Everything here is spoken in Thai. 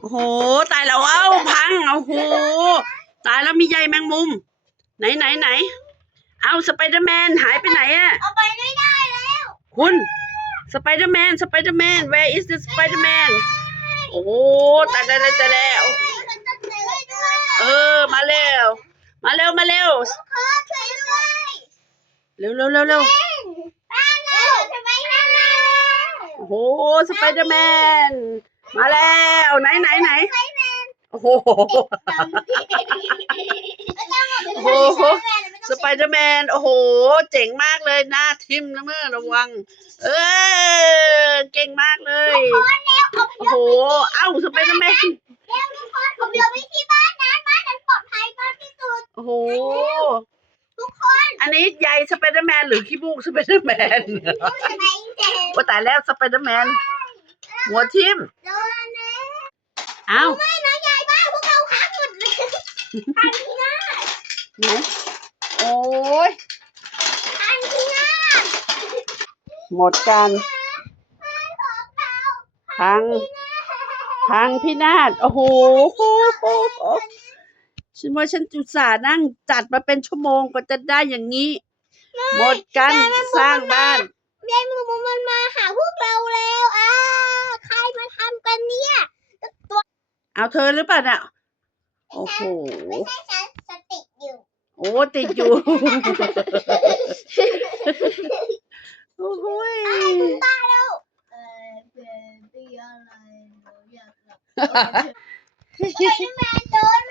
โอ้โห ตายแล้วเอ้าพังโอ้โห ตายแล้วมีใยแมงมุม ไหนไหนไหน เอาสไปเดอร์แมนหายไปไหนอะเอาไปไม่ได้แล้ว คุณสไปเดอร์แมนสไปเดอร์แมน where is the Spider-Man โอ้โหตายแล้วตายแล้วมันต้องช่วยด้วยเออ มาเร็ว มาเร็ว มาเร็วขอช่วยด้วยเร็วเร็วเร็วเร็วป้าเร็วทำไมนั่นล่ะโอ้โห สไปเดอร์แมน มาแล้วไหนไหนไหนไปแมนโอ้โหโอ้โหสไปเดอร์แมนโอ้โห เจ๋งมากเลยหน้าทิมนะเมื่อระวัง เออเก่งมากเลยโอ้โหเอ้าสไปเดอร์แมนเร็วทุกคนผมเดี๋ยวไปที่บ้านนะบ้านนั้นปลอดภัยมากที่สุดโอ้โหทุกคนอันนี้ใยสไปเดอร์แมนหรือขี้มูกสไปเดอร์แมนทำไมเจ็บว่าตายแล้วสไปเดอร์แมนหัวทิมโดนนะเอ้าไม่นะยายบ้านพวกเราค้างหมดเลยทันทีนะไหนโอ้ยทันทีนะหมดกันของเราพังพังพินาศโอ้โหฉันว่าฉันจุสาห์นั่งจัดมาเป็นชั่วโมงกว่าจะได้อย่างนี้ หมดกันสร้างบ้าน ยายมือมันมาหาพวกเราแล้วอ่าใครมาทำกันเนี่ย เอาเธอหรือเปล่าเนี่ยโอ้โหไม่ใช่ฉันสติอยู่โอ้ติดอยู่โอ้โหยป้าแล้วเออเป็นที่อะไรหนูอยากกลับไปแมน